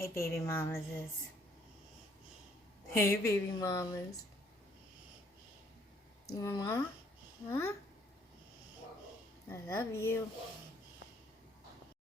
Hey, baby mamas. Hey, baby mamas. You want mama? Huh? I love you.